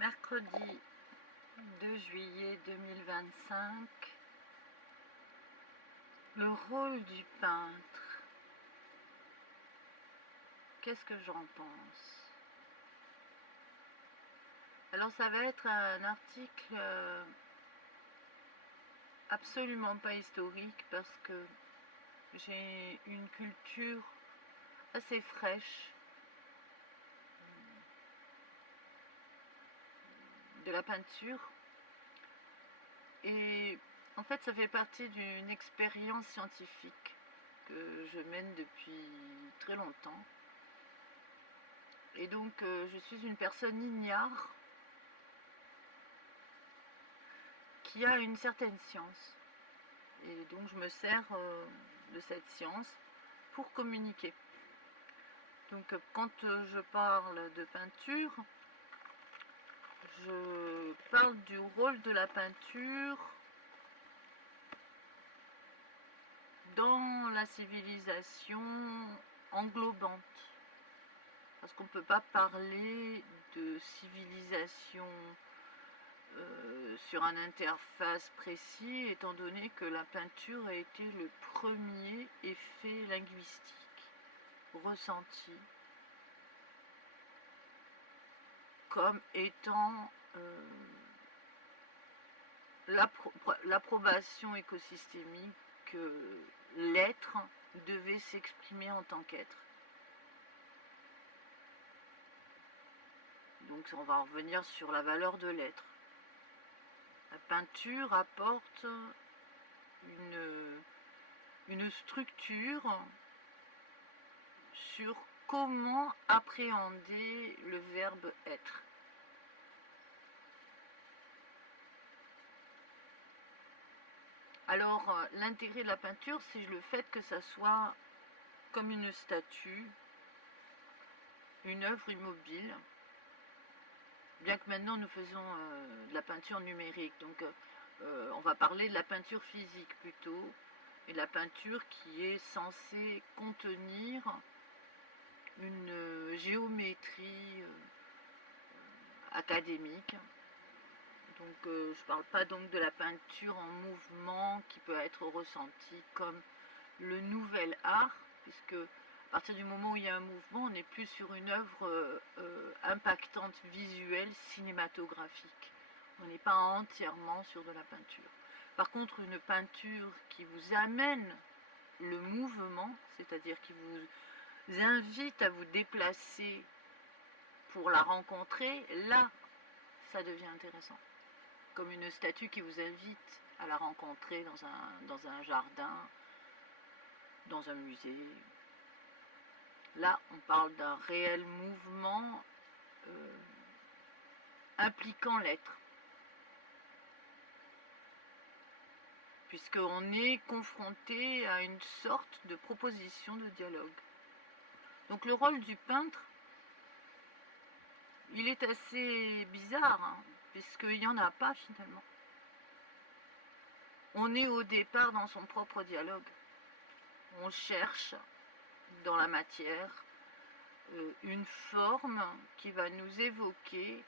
Mercredi 2 juillet 2025, le rôle du peintre. Qu'est-ce que j'en pense? Alors ça va être un article absolument pas historique parce que j'ai une culture assez fraîche de la peinture et en fait ça fait partie d'une expérience scientifique que je mène depuis très longtemps et donc je suis une personne ignare qui a une certaine science et donc je me sers de cette science pour communiquer. Donc quand je parle de peinture, je parle du rôle de la peinture dans la civilisation englobante. Parce qu'on ne peut pas parler de civilisation sur un interface précis, étant donné que la peinture a été le premier effet linguistique ressenti comme étant l'approbation écosystémique que l'être devait s'exprimer en tant qu'être. Donc on va revenir sur la valeur de l'être. La peinture apporte une structure sur comment appréhender le verbe être. Alors l'intérêt de la peinture, c'est le fait que ça soit comme une statue, une œuvre immobile, bien que maintenant nous faisons de la peinture numérique, donc on va parler de la peinture physique plutôt, et de la peinture qui est censée contenir une géométrie académique. Donc je ne parle pas donc de la peinture en mouvement qui peut être ressentie comme le nouvel art, puisque à partir du moment où il y a un mouvement, on n'est plus sur une œuvre impactante visuelle, cinématographique. On n'est pas entièrement sur de la peinture. Par contre, une peinture qui vous amène le mouvement, c'est-à-dire qui vous invite à vous déplacer pour la rencontrer, là, ça devient intéressant. Comme une statue qui vous invite à la rencontrer dans un jardin, dans un musée. Là, on parle d'un réel mouvement impliquant l'être. Puisqu'on est confronté à une sorte de proposition de dialogue. Donc le rôle du peintre, il est assez bizarre, hein, puisqu'il n'y en a pas finalement. On est au départ dans son propre dialogue. On cherche dans la matière une forme qui va nous évoquer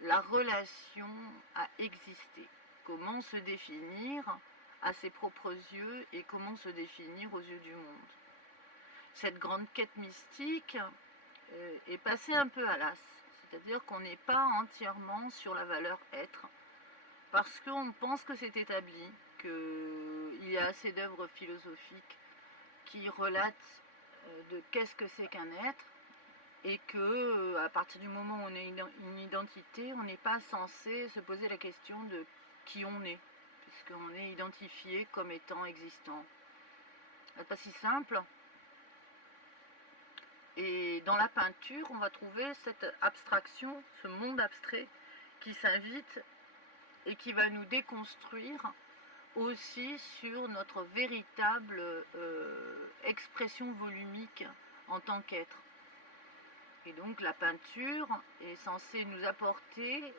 la relation à exister. Comment se définir à ses propres yeux et comment se définir aux yeux du monde. Cette grande quête mystique est passée un peu à l'as, c'est-à-dire qu'on n'est pas entièrement sur la valeur être, parce qu'on pense que c'est établi, qu'il y a assez d'œuvres philosophiques qui relatent de qu'est-ce que c'est qu'un être, et que à partir du moment où on a une identité, on n'est pas censé se poser la question de qui on est, puisqu'on est identifié comme étant existant. C'est pas si simple. Et dans la peinture, on va trouver cette abstraction, ce monde abstrait qui s'invite et qui va nous déconstruire aussi sur notre véritable expression volumique en tant qu'être. Et donc la peinture est censée nous apporter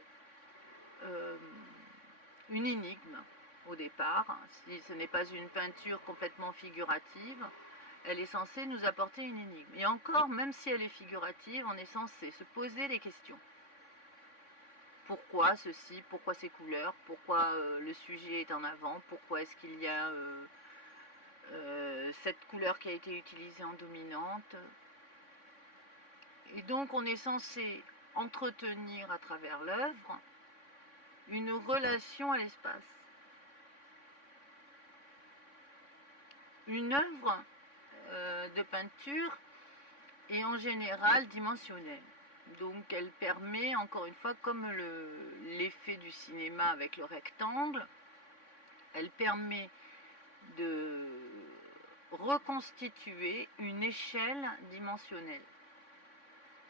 une énigme au départ. Si ce n'est pas une peinture complètement figurative, elle est censée nous apporter une énigme. Et encore, même si elle est figurative, on est censé se poser des questions. pourquoi ceci, pourquoi ces couleurs, pourquoi le sujet est en avant, pourquoi est-ce qu'il y a cette couleur qui a été utilisée en dominante. Et donc on est censé entretenir à travers l'œuvre une relation à l'espace. Une œuvre de peinture est en général dimensionnelle. Donc elle permet, encore une fois, comme l'effet du cinéma avec le rectangle, elle permet de reconstituer une échelle dimensionnelle.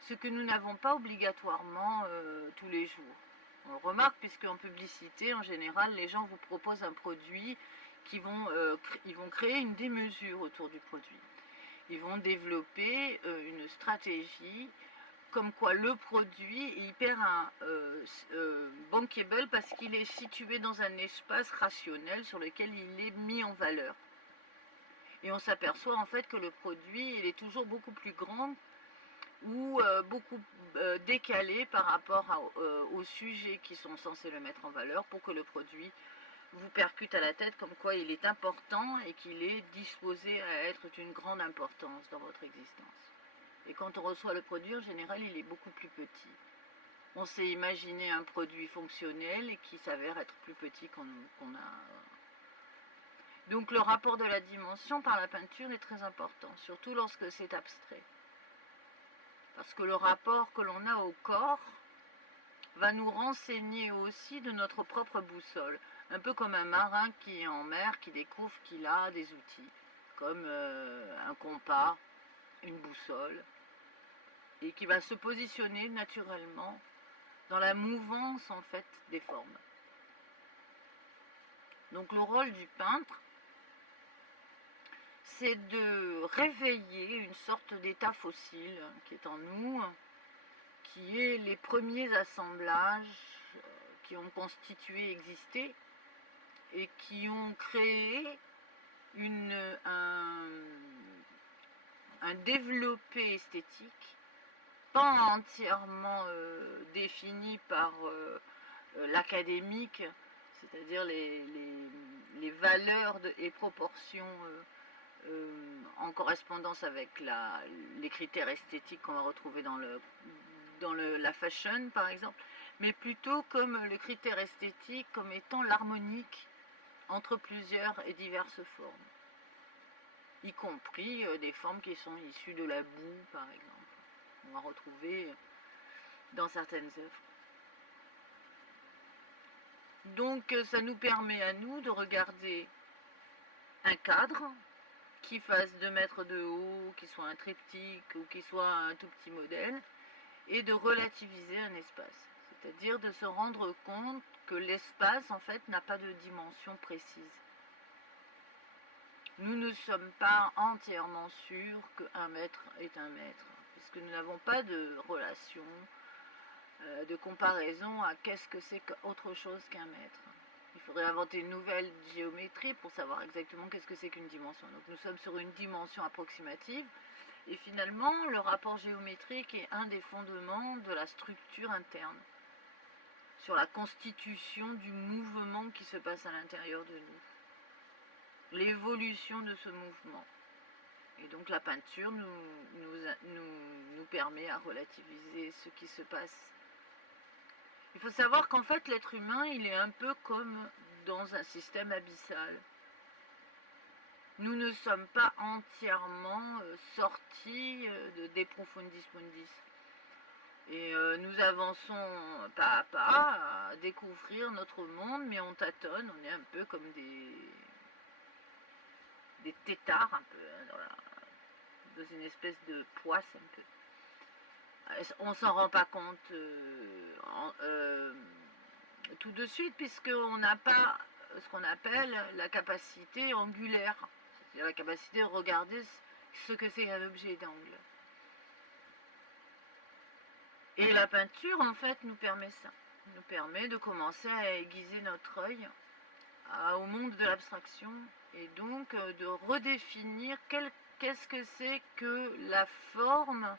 Ce que nous n'avons pas obligatoirement tous les jours. On le remarque puisque en publicité, en général, les gens vous proposent un produit ils vont créer une démesure autour du produit. Ils vont développer une stratégie comme quoi le produit est hyper bankable parce qu'il est situé dans un espace rationnel sur lequel il est mis en valeur. Et on s'aperçoit en fait que le produit il est toujours beaucoup plus grand ou beaucoup décalé par rapport aux sujets qui sont censés le mettre en valeur pour que le produit vous percute à la tête comme quoi il est important et qu'il est disposé à être d'une grande importance dans votre existence. Et quand on reçoit le produit, en général, il est beaucoup plus petit. On s'est imaginé un produit fonctionnel et qui s'avère être plus petit qu'on a. Donc le rapport de la dimension par la peinture est très important, surtout lorsque c'est abstrait. Parce que le rapport que l'on a au corps va nous renseigner aussi de notre propre boussole. Un peu comme un marin qui est en mer, qui découvre qu'il a des outils, comme un compas, une boussole, et qui va se positionner naturellement dans la mouvance en fait des formes. Donc le rôle du peintre, c'est de réveiller une sorte d'état fossile qui est en nous, qui est les premiers assemblages qui ont constitué, existé, et qui ont créé un développé esthétique, pas entièrement défini par l'académique, c'est-à-dire les valeurs et proportions en correspondance avec les critères esthétiques qu'on va retrouver dans la fashion par exemple, mais plutôt comme le critère esthétique comme étant l'harmonique entre plusieurs et diverses formes, y compris des formes qui sont issues de la boue par exemple, on va retrouver dans certaines œuvres. Donc ça nous permet à nous de regarder un cadre qui fasse 2 mètres de haut, qui soit un triptyque ou qui soit un tout petit modèle, et de relativiser un espace, c'est-à-dire de se rendre compte que l'espace en fait n'a pas de dimension précise. Nous ne sommes pas entièrement sûrs qu'un mètre est un mètre, puisque nous n'avons pas de relation, de comparaison à qu'est-ce que c'est qu'autre chose qu'un mètre. Il faudrait inventer une nouvelle géométrie pour savoir exactement qu'est-ce que c'est qu'une dimension. Donc nous sommes sur une dimension approximative, et finalement le rapport géométrique est un des fondements de la structure interne, sur la constitution du mouvement qui se passe à l'intérieur de nous, l'évolution de ce mouvement. Et donc la peinture nous permet à relativiser ce qui se passe. Il faut savoir qu'en fait l'être humain il est un peu comme dans un système abyssal. Nous ne sommes pas entièrement sortis de profundis mundis. Et nous avançons pas à pas à découvrir notre monde, mais on tâtonne, on est un peu comme des têtards, un peu, hein, dans une espèce de poisse un peu. On s'en rend pas compte tout de suite, puisqu'on n'a pas ce qu'on appelle la capacité angulaire, c'est-à-dire la capacité de regarder ce que c'est un objet d'angle. Et la peinture, en fait, nous permet ça. Nous permet de commencer à aiguiser notre œil au monde de l'abstraction et donc de redéfinir qu'est-ce que c'est que la forme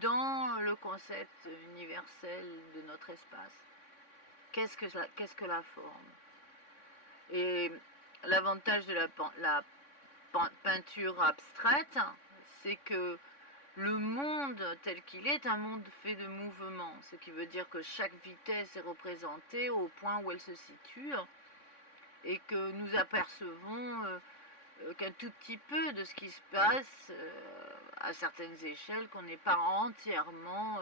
dans le concept universel de notre espace. Qu'est-ce que la forme? Et l'avantage de la peinture abstraite, c'est que le monde tel qu'il est un monde fait de mouvements, ce qui veut dire que chaque vitesse est représentée au point où elle se situe et que nous apercevons qu'un tout petit peu de ce qui se passe à certaines échelles, qu'on n'est pas entièrement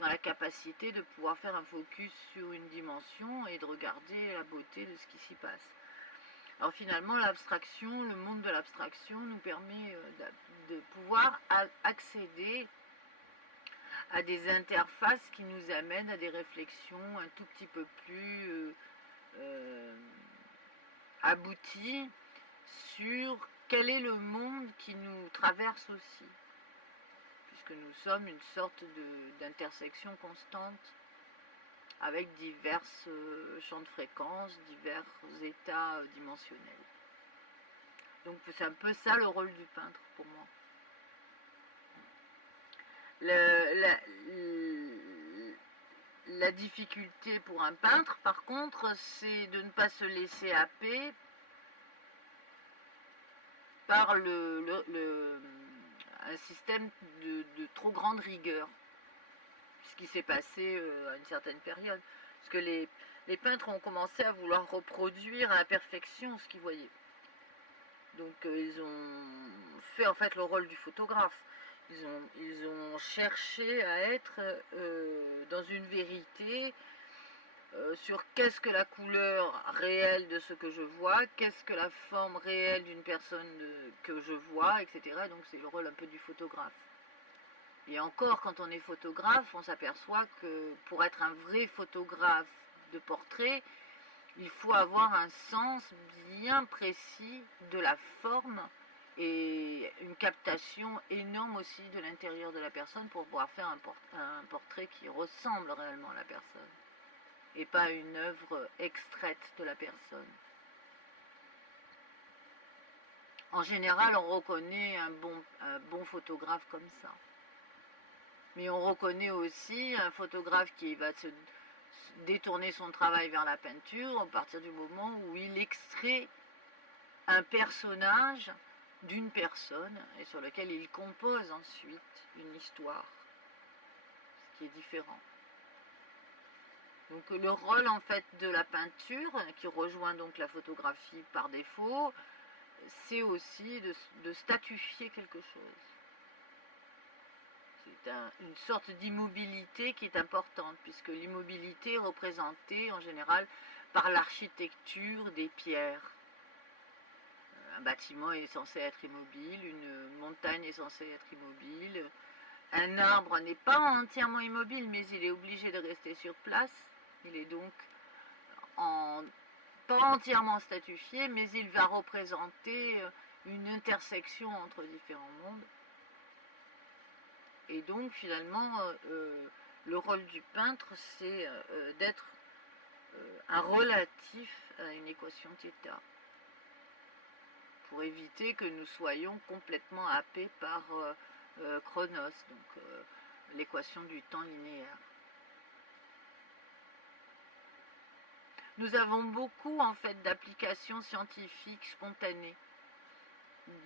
dans la capacité de pouvoir faire un focus sur une dimension et de regarder la beauté de ce qui s'y passe. Alors finalement, l'abstraction, le monde de l'abstraction nous permet de pouvoir accéder à des interfaces qui nous amènent à des réflexions un tout petit peu plus abouties sur quel est le monde qui nous traverse aussi, puisque nous sommes une sorte d'intersection constante avec divers champs de fréquences, divers états dimensionnels. Donc c'est un peu ça le rôle du peintre pour moi. La difficulté pour un peintre, par contre, c'est de ne pas se laisser happer par un système de trop grande rigueur, ce qui s'est passé à une certaine période. Parce que les peintres ont commencé à vouloir reproduire à la perfection ce qu'ils voyaient. Donc ils ont fait en fait le rôle du photographe. Ils ont cherché à être dans une vérité sur qu'est-ce que la couleur réelle de ce que je vois, qu'est-ce que la forme réelle d'une personne que je vois, etc. Donc c'est le rôle un peu du photographe. Et encore, quand on est photographe, on s'aperçoit que pour être un vrai photographe de portrait, il faut avoir un sens bien précis de la forme et une captation énorme aussi de l'intérieur de la personne pour pouvoir faire un portrait qui ressemble réellement à la personne et pas une œuvre extraite de la personne. En général, on reconnaît un bon photographe comme ça. Mais on reconnaît aussi un photographe qui va se détourner son travail vers la peinture à partir du moment où il extrait un personnage d'une personne et sur lequel il compose ensuite une histoire, ce qui est différent. Donc le rôle en fait de la peinture, qui rejoint donc la photographie par défaut, c'est aussi de statuifier quelque chose. C'est une sorte d'immobilité qui est importante, puisque l'immobilité est représentée en général par l'architecture des pierres. Un bâtiment est censé être immobile, une montagne est censée être immobile, un arbre n'est pas entièrement immobile, mais il est obligé de rester sur place. Il est donc pas entièrement statuifié, mais il va représenter une intersection entre différents mondes. Et donc finalement, le rôle du peintre, c'est d'être un relatif à une équation θ, pour éviter que nous soyons complètement happés par Chronos, donc l'équation du temps linéaire. Nous avons beaucoup en fait d'applications scientifiques spontanées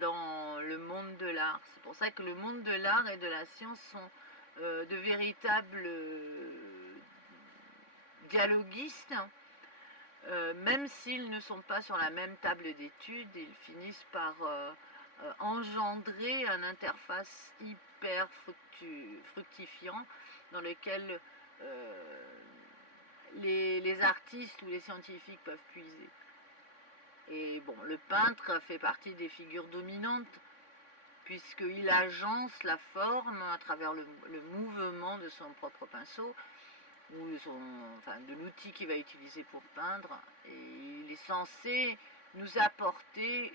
dans le monde de l'art. C'est pour ça que le monde de l'art et de la science sont de véritables dialoguistes, même s'ils ne sont pas sur la même table d'études, ils finissent par engendrer une interface hyper fructifiant dans lequel les artistes ou les scientifiques peuvent puiser. Et bon, le peintre fait partie des figures dominantes, puisqu'il agence la forme à travers le mouvement de son propre pinceau, ou de l'outil qu'il va utiliser pour peindre. Et il est censé nous apporter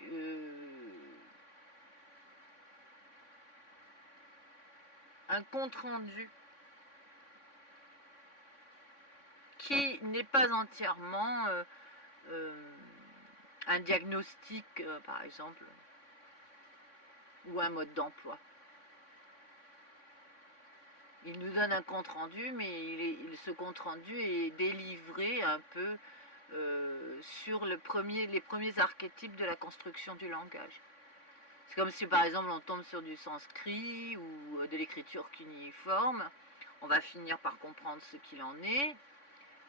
un compte-rendu qui n'est pas entièrement un diagnostic, par exemple, ou un mode d'emploi. Il nous donne un compte-rendu, mais ce compte-rendu est délivré un peu sur les premiers archétypes de la construction du langage. C'est comme si par exemple on tombe sur du sanskrit ou de l'écriture cuniforme, on va finir par comprendre ce qu'il en est,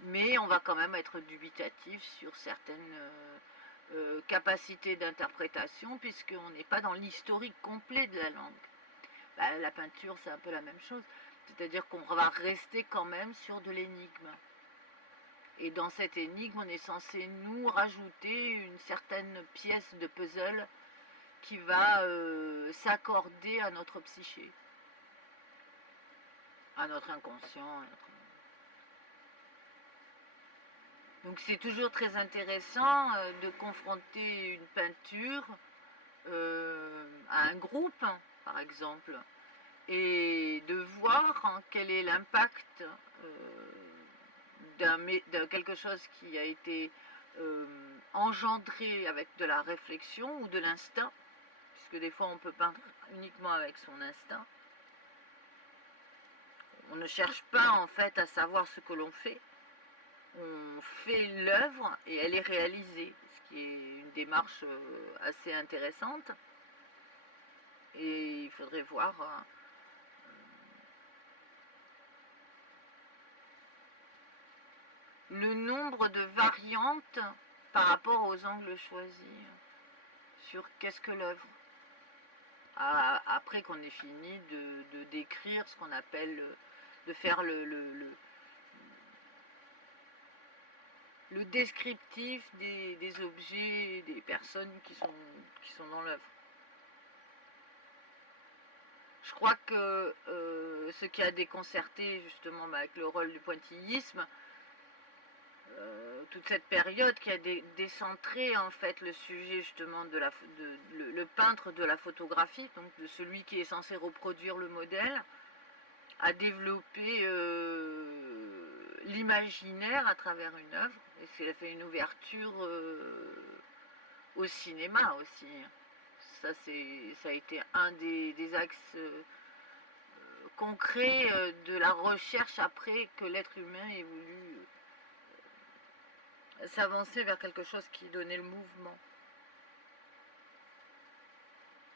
mais on va quand même être dubitatif sur certaines capacités d'interprétation, puisqu'on n'est pas dans l'historique complet de la langue. Bah, la peinture, c'est un peu la même chose, c'est-à-dire qu'on va rester quand même sur de l'énigme. Et dans cette énigme, on est censé nous rajouter une certaine pièce de puzzle qui va s'accorder à notre psyché, à notre inconscient. Donc c'est toujours très intéressant de confronter une peinture à un groupe, par exemple, et de voir quel est l'impact de quelque chose qui a été engendré avec de la réflexion ou de l'instinct, puisque des fois on peut peindre uniquement avec son instinct. On ne cherche pas en fait à savoir ce que l'on fait. On fait l'œuvre et elle est réalisée, ce qui est une démarche assez intéressante. Et il faudrait voir le nombre de variantes par rapport aux angles choisis sur qu'est-ce que l'œuvre. Après qu'on ait fini de décrire ce qu'on appelle, de faire le descriptif des objets, des personnes qui sont dans l'œuvre. Je crois que ce qui a déconcerté justement avec le rôle du pointillisme, toute cette période qui a décentré en fait le sujet justement le peintre de la photographie, donc de celui qui est censé reproduire le modèle, a développé l'imaginaire à travers une œuvre, et ça fait une ouverture au cinéma aussi. Ça a été un des axes concrets de la recherche après que l'être humain ait voulu s'avancer vers quelque chose qui donnait le mouvement.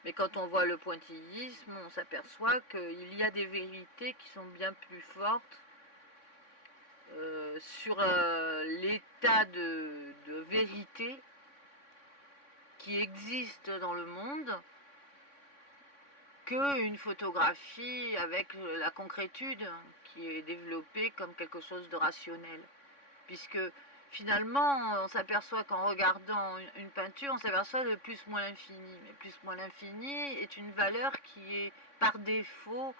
Mais quand on voit le pointillisme, on s'aperçoit qu'il y a des vérités qui sont bien plus fortes sur l'état de vérité qui existe dans le monde qu'une photographie avec la concrétude qui est développée comme quelque chose de rationnel. Puisque finalement, on s'aperçoit qu'en regardant une peinture, on s'aperçoit de plus moins l'infini. Mais plus moins l'infini est une valeur qui est par défaut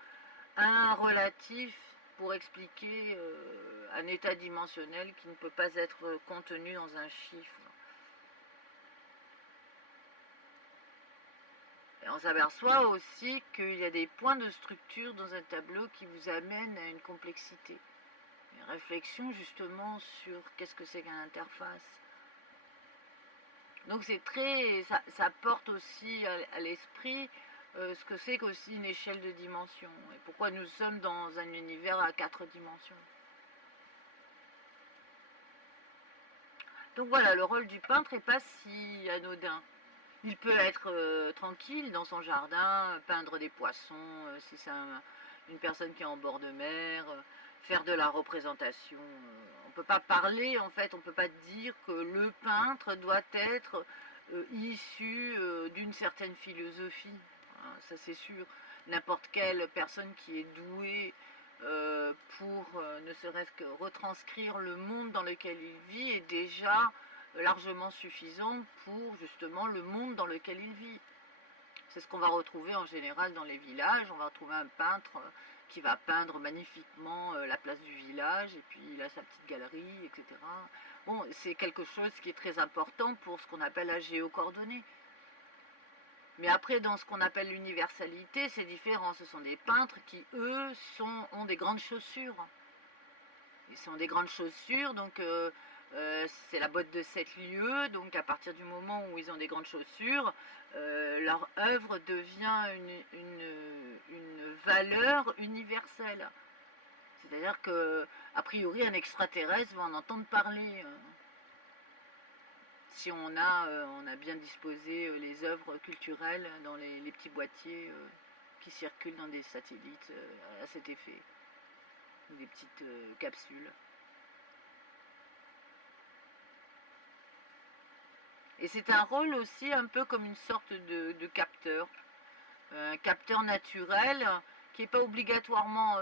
un relatif pour expliquer un état dimensionnel qui ne peut pas être contenu dans un chiffre. Et on s'aperçoit aussi qu'il y a des points de structure dans un tableau qui vous amènent à une complexité. Une réflexion justement sur qu'est-ce que c'est qu'une interface. Donc c'est très, ça porte aussi à l'esprit ce que c'est qu'aussi une échelle de dimension et pourquoi nous sommes dans un univers à 4 dimensions. Donc voilà, le rôle du peintre n'est pas si anodin. Il peut être tranquille dans son jardin, peindre des poissons, si c'est une personne qui est en bord de mer, faire de la représentation. On ne peut pas parler, en fait, on ne peut pas dire que le peintre doit être issu d'une certaine philosophie. Hein, ça c'est sûr. N'importe quelle personne qui est douée pour ne serait-ce que retranscrire le monde dans lequel il vit est déjà largement suffisant pour justement le monde dans lequel il vit. C'est ce qu'on va retrouver en général dans les villages. On va retrouver un peintre qui va peindre magnifiquement la place du village et puis il a sa petite galerie, etc. Bon, c'est quelque chose qui est très important pour ce qu'on appelle la géocoordonnée. Mais après, dans ce qu'on appelle l'universalité, c'est différent. Ce sont des peintres qui, eux, ont des grandes chaussures. Ils sont des grandes chaussures, donc c'est la botte de 7 lieues. Donc à partir du moment où ils ont des grandes chaussures, leur œuvre devient une valeur universelle. C'est-à-dire que, a priori, un extraterrestre va en entendre parler. Si on a bien disposé les œuvres culturelles dans les petits boîtiers qui circulent dans des satellites à cet effet, des petites capsules. Et c'est un rôle aussi un peu comme une sorte de capteur, un capteur naturel qui n'est pas obligatoirement,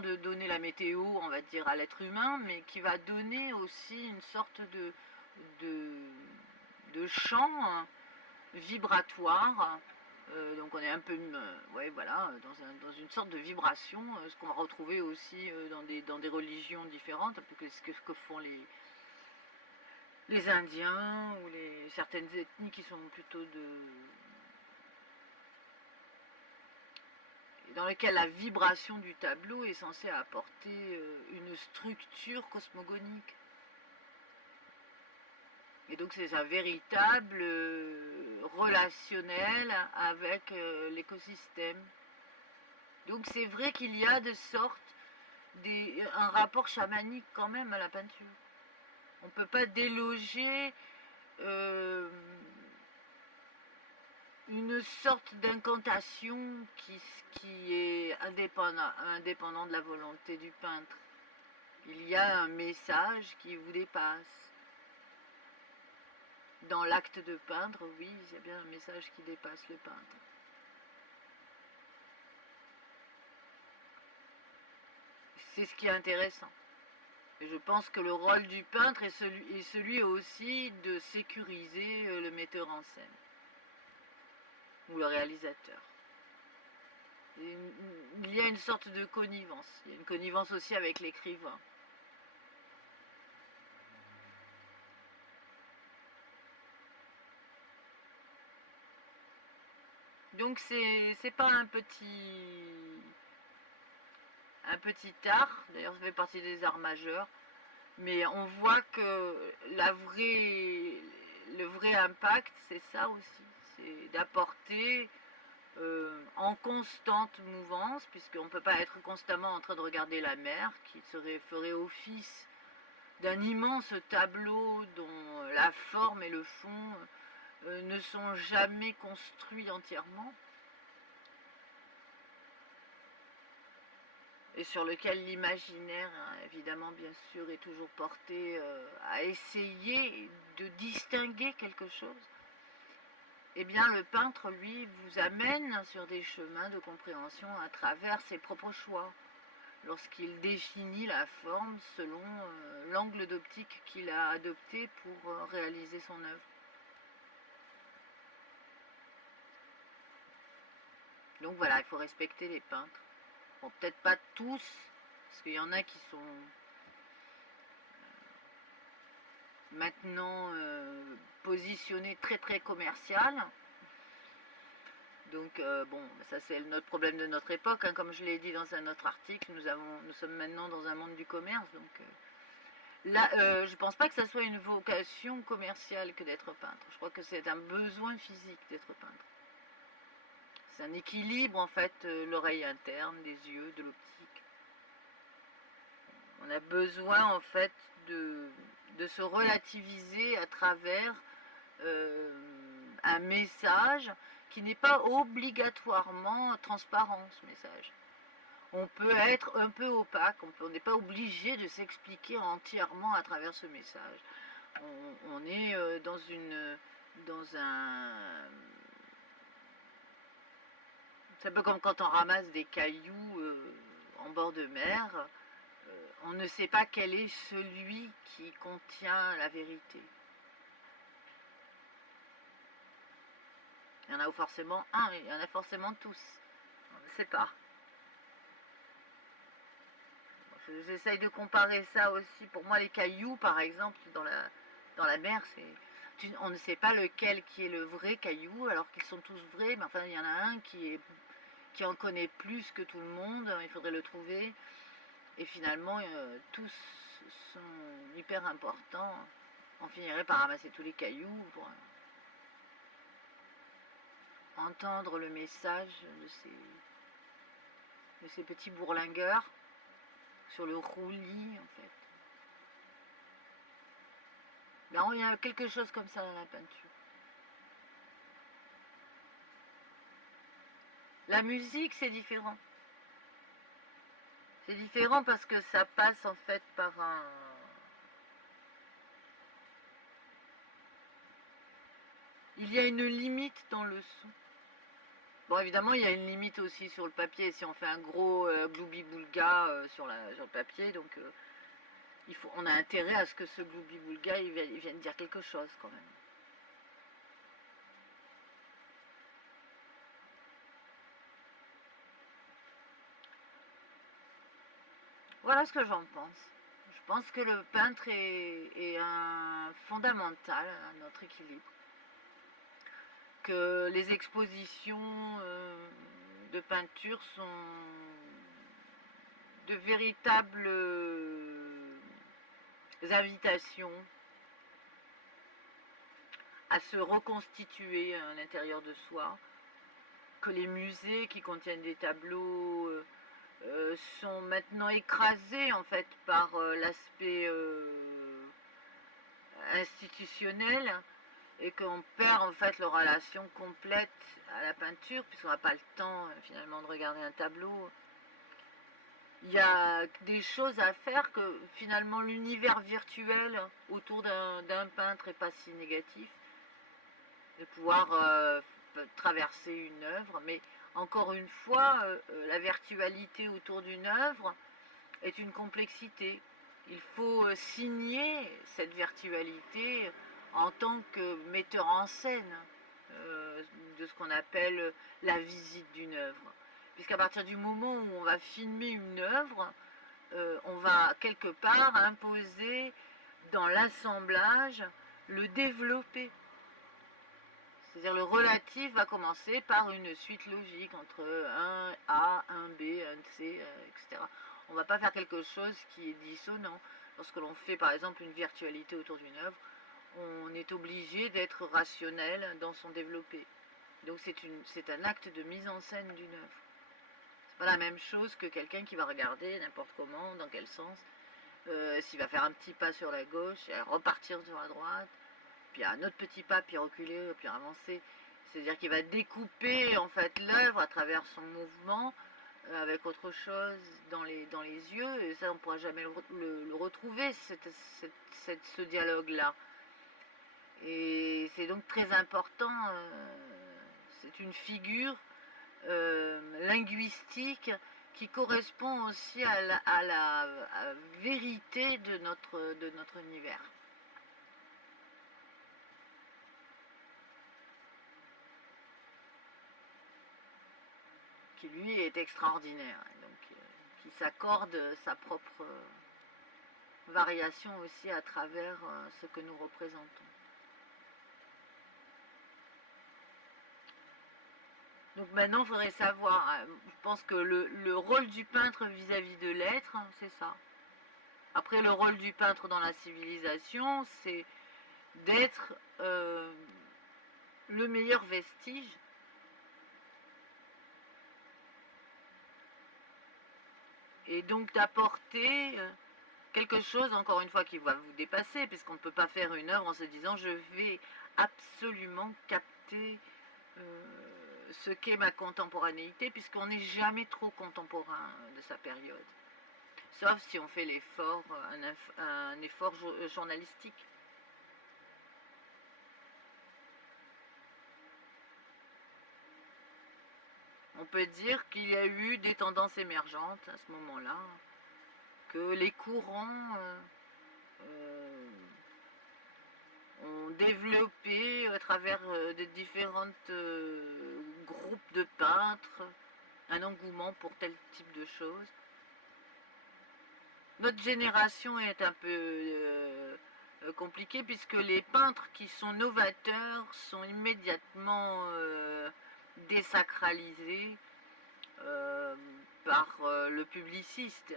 de donner la météo, on va dire, à l'être humain, mais qui va donner aussi une sorte de, de champ vibratoire. Donc on est un peu, ouais, voilà, dans une sorte de vibration, ce qu'on va retrouver aussi dans des religions différentes, un peu que ce que font les Indiens ou certaines ethnies qui sont plutôt dans lesquelles la vibration du tableau est censée apporter une structure cosmogonique. Et donc c'est un véritable relationnel avec l'écosystème. Donc c'est vrai qu'il y a de sorte un rapport chamanique quand même à la peinture. On ne peut pas déloger une sorte d'incantation qui est indépendant de la volonté du peintre. Il y a un message qui vous dépasse. Dans l'acte de peindre, oui, il y a bien un message qui dépasse le peintre. C'est ce qui est intéressant. Et je pense que le rôle du peintre est celui aussi de sécuriser le metteur en scène ou le réalisateur. Il y a une sorte de connivence. Il y a une connivence aussi avec l'écrivain. Donc c'est pas un petit art, d'ailleurs ça fait partie des arts majeurs, mais on voit que le vrai impact, c'est ça aussi, c'est d'apporter en constante mouvance, puisqu'on ne peut pas être constamment en train de regarder la mer, qui ferait office d'un immense tableau dont la forme et le fond ne sont jamais construits entièrement, et sur lequel l'imaginaire, évidemment, bien sûr, est toujours porté à essayer de distinguer quelque chose. Eh bien, le peintre, lui, vous amène sur des chemins de compréhension à travers ses propres choix, lorsqu'il définit la forme selon l'angle d'optique qu'il a adopté pour réaliser son œuvre. Donc voilà, il faut respecter les peintres. Bon, peut-être pas tous, parce qu'il y en a qui sont maintenant positionnés très très commercial. Donc bon, ça c'est notre problème de notre époque, hein. Comme je l'ai dit dans un autre article, nous sommes maintenant dans un monde du commerce. Donc là, je pense pas que ça soit une vocation commerciale que d'être peintre. Je crois que c'est un besoin physique d'être peintre. C'est un équilibre en fait, l'oreille interne, des yeux, de l'optique. On a besoin en fait de se relativiser à travers un message qui n'est pas obligatoirement transparent, ce message. On peut être un peu opaque, on n'est pas obligé de s'expliquer entièrement à travers ce message. On est dans un... C'est un peu comme quand on ramasse des cailloux en bord de mer. On ne sait pas quel est celui qui contient la vérité. Il y en a forcément un, il y en a forcément tous. On ne sait pas. J'essaye de comparer ça aussi. Pour moi, les cailloux, par exemple, dans la mer, on ne sait pas lequel qui est le vrai caillou, alors qu'ils sont tous vrais. Mais enfin, il y en a un qui en connaît plus que tout le monde. Il faudrait le trouver. Et finalement, tous sont hyper importants. On finirait par ramasser tous les cailloux pour entendre le message de ces petits bourlingueurs. sur le roulis en fait. Ben, il y a quelque chose comme ça dans la peinture. La musique, c'est différent. C'est différent parce que ça passe en fait par un... Il y a une limite dans le son. Bon, évidemment, il y a une limite aussi sur le papier. Si on fait un gros gloubi-boulga sur le papier, donc on a intérêt à ce que ce gloubi-boulga il vienne dire quelque chose quand même. Voilà ce que j'en pense. Je pense que le peintre est un fondamental à notre équilibre. Que les expositions de peinture sont de véritables invitations à se reconstituer à l'intérieur de soi, que les musées qui contiennent des tableaux sont maintenant écrasés en fait par l'aspect institutionnel et qu'on perd en fait leur relation complète à la peinture puisqu'on n'a pas le temps finalement de regarder un tableau. Il y a des choses à faire que finalement l'univers virtuel autour d'un peintre n'est pas si négatif, de pouvoir traverser une œuvre, mais encore une fois, la virtualité autour d'une œuvre est une complexité. Il faut signer cette virtualité en tant que metteur en scène de ce qu'on appelle la visite d'une œuvre. Puisqu'à partir du moment où on va filmer une œuvre, on va quelque part imposer dans l'assemblage le développer. C'est-à-dire le relatif va commencer par une suite logique entre un A, un B, un C, etc. On ne va pas faire quelque chose qui est dissonant. Lorsque l'on fait par exemple une virtualité autour d'une œuvre, on est obligé d'être rationnel dans son développé. Donc c'est un acte de mise en scène d'une œuvre. C'est pas la même chose que quelqu'un qui va regarder n'importe comment, dans quel sens, s'il va faire un petit pas sur la gauche et repartir sur la droite, puis un autre petit pas, puis reculer, puis avancer. C'est-à-dire qu'il va découper en fait l'œuvre à travers son mouvement avec autre chose dans les yeux, et ça on ne pourra jamais le retrouver, ce dialogue-là. Et c'est donc très important, c'est une figure linguistique qui correspond aussi à la vérité de notre univers. Qui lui est extraordinaire, donc qui s'accorde sa propre variation aussi à travers ce que nous représentons. Donc maintenant, il faudrait savoir, je pense que le rôle du peintre vis-à-vis de l'être, c'est ça. Après, le rôle du peintre dans la civilisation, c'est d'être le meilleur vestige et donc d'apporter quelque chose, encore une fois, qui va vous dépasser, puisqu'on ne peut pas faire une œuvre en se disant je vais absolument capter ce qu'est ma contemporanéité, puisqu'on n'est jamais trop contemporain de sa période. Sauf si on fait l'effort, un effort journalistique. On peut dire qu'il y a eu des tendances émergentes à ce moment-là, que les courants ont développé à travers de différents groupes de peintres un engouement pour tel type de choses. Notre génération est un peu compliquée puisque les peintres qui sont novateurs sont immédiatement désacralisés par le publiciste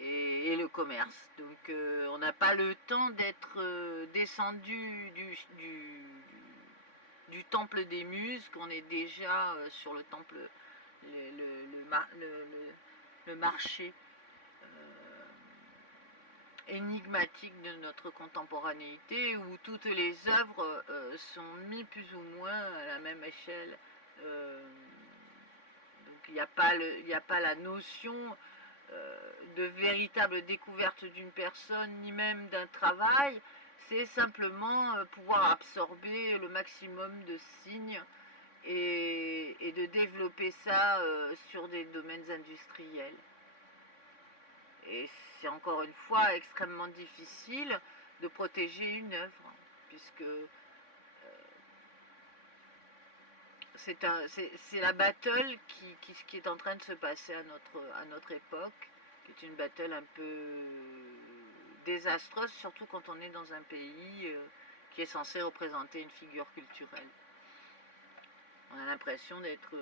et le commerce. Donc on n'a pas le temps d'être descendu du temple des muses, qu'on est déjà sur le temple, le marché énigmatique de notre contemporanéité, où toutes les œuvres sont mises plus ou moins à la même échelle. Donc il n'y a pas la notion de véritable découverte d'une personne, ni même d'un travail. C'est simplement pouvoir absorber le maximum de signes et de développer ça sur des domaines industriels. Et c'est encore une fois extrêmement difficile de protéger une œuvre, puisque c'est la battle qui est en train de se passer à notre époque, qui est une battle un peu désastreuse, surtout quand on est dans un pays qui est censé représenter une figure culturelle. On a l'impression d'être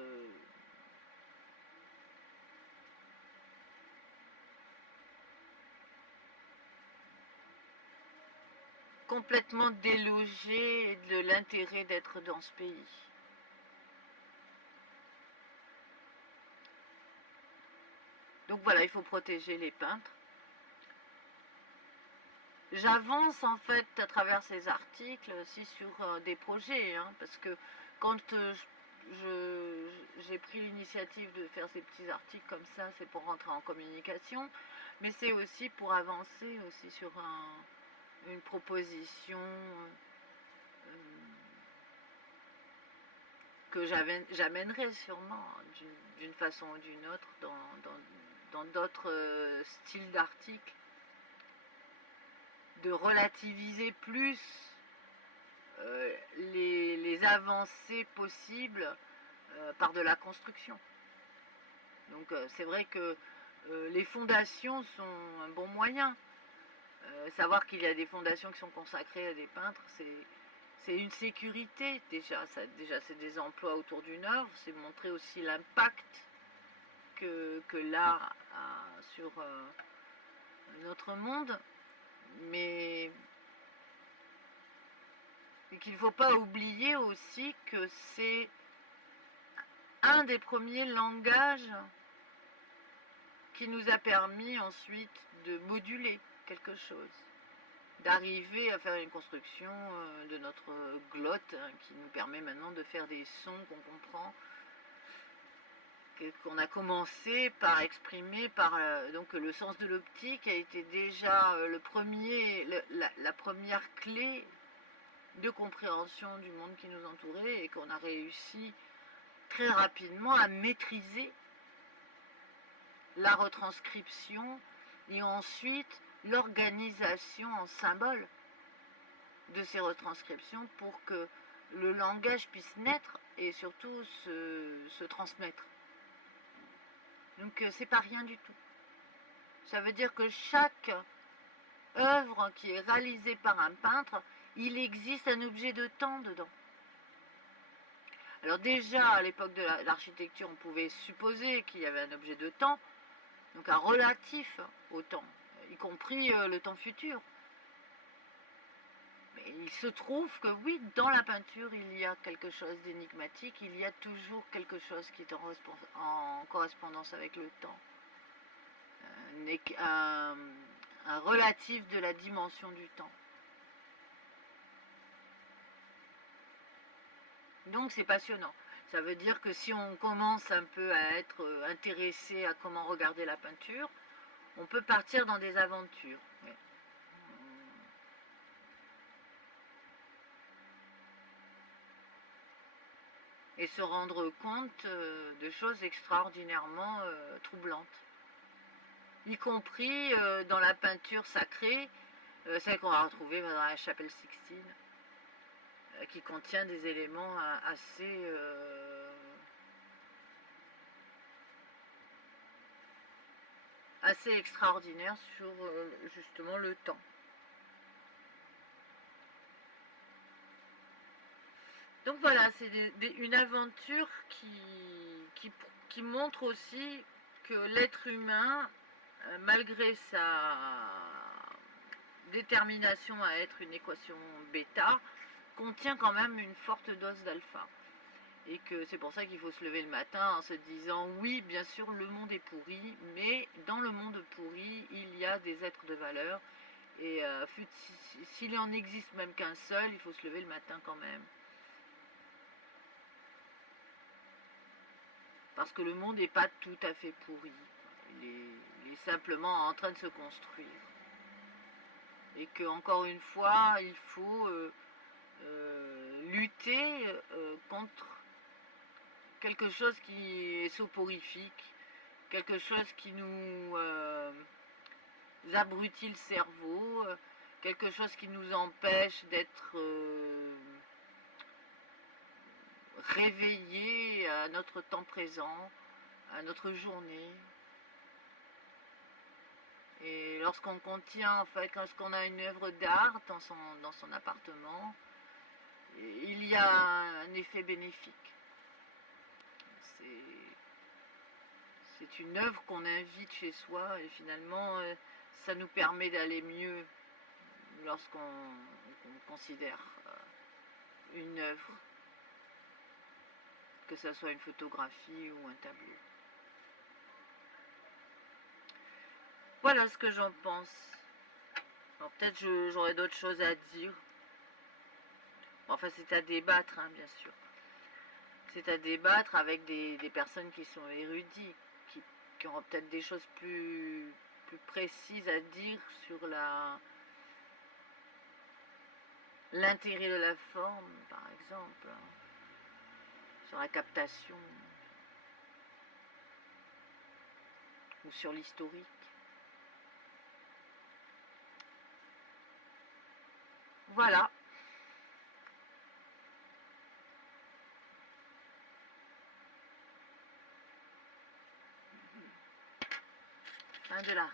complètement délogé de l'intérêt d'être dans ce pays. Donc voilà, il faut protéger les peintres. J'avance en fait à travers ces articles aussi sur des projets, hein, parce que quand j'ai pris l'initiative de faire ces petits articles comme ça, c'est pour rentrer en communication, mais c'est aussi pour avancer aussi sur une proposition que j'amènerai sûrement d'une façon ou d'une autre dans d'autres styles d'articles, de relativiser plus les avancées possibles par de la construction. Donc c'est vrai que les fondations sont un bon moyen. Savoir qu'il y a des fondations qui sont consacrées à des peintres, c'est une sécurité déjà. Déjà c'est des emplois autour d'une œuvre, c'est montrer aussi l'impact que l'art a sur notre monde, mais qu'il ne faut pas oublier aussi que c'est un des premiers langages qui nous a permis ensuite de moduler quelque chose, d'arriver à faire une construction de notre glotte, hein, qui nous permet maintenant de faire des sons qu'on comprend, qu'on a commencé par exprimer par donc le sens de l'optique a été déjà la première clé de compréhension du monde qui nous entourait, et qu'on a réussi très rapidement à maîtriser la retranscription et ensuite l'organisation en symboles de ces retranscriptions pour que le langage puisse naître et surtout se transmettre. Donc c'est pas rien du tout. Ça veut dire que chaque œuvre qui est réalisée par un peintre, il existe un objet de temps dedans. Alors déjà, à l'époque de l'architecture, on pouvait supposer qu'il y avait un objet de temps, donc un relatif au temps, y compris le temps futur. Mais il se trouve que oui, dans la peinture, il y a quelque chose d'énigmatique, il y a toujours quelque chose qui est en correspondance avec le temps. Un relatif de la dimension du temps. Donc c'est passionnant. Ça veut dire que si on commence un peu à être intéressé à comment regarder la peinture, on peut partir dans des aventures. Et se rendre compte de choses extraordinairement troublantes. Y compris dans la peinture sacrée, celle qu'on va retrouver dans la chapelle Sixtine, qui contient des éléments assez extraordinaires sur justement le temps. Donc voilà, c'est une aventure qui montre aussi que l'être humain, malgré sa détermination à être une équation bêta, contient quand même une forte dose d'alpha. Et que c'est pour ça qu'il faut se lever le matin en se disant oui, bien sûr, le monde est pourri, mais dans le monde pourri, a des êtres de valeur. Et s'il en existe même qu'un seul, il faut se lever le matin quand même. Parce que le monde n'est pas tout à fait pourri. Il est simplement en train de se construire. Et que, encore une fois, il faut lutter contre quelque chose qui est soporifique, quelque chose qui nous abrutit le cerveau, quelque chose qui nous empêche d'être réveillés à notre temps présent, à notre journée. Et lorsqu'on contient, enfin, lorsqu'on a une œuvre d'art dans son appartement, il y a un effet bénéfique. C'est une œuvre qu'on invite chez soi et finalement ça nous permet d'aller mieux lorsqu'on considère une œuvre, que ce soit une photographie ou un tableau. Voilà ce que j'en pense. Alors peut-être j'aurais d'autres choses à dire. Enfin, c'est à débattre, hein, bien sûr. C'est à débattre avec des personnes qui sont érudits, qui auront peut-être des choses plus précises à dire sur l'intérêt de la forme, par exemple, sur la captation, ou sur l'historique. Voilà. Fin de la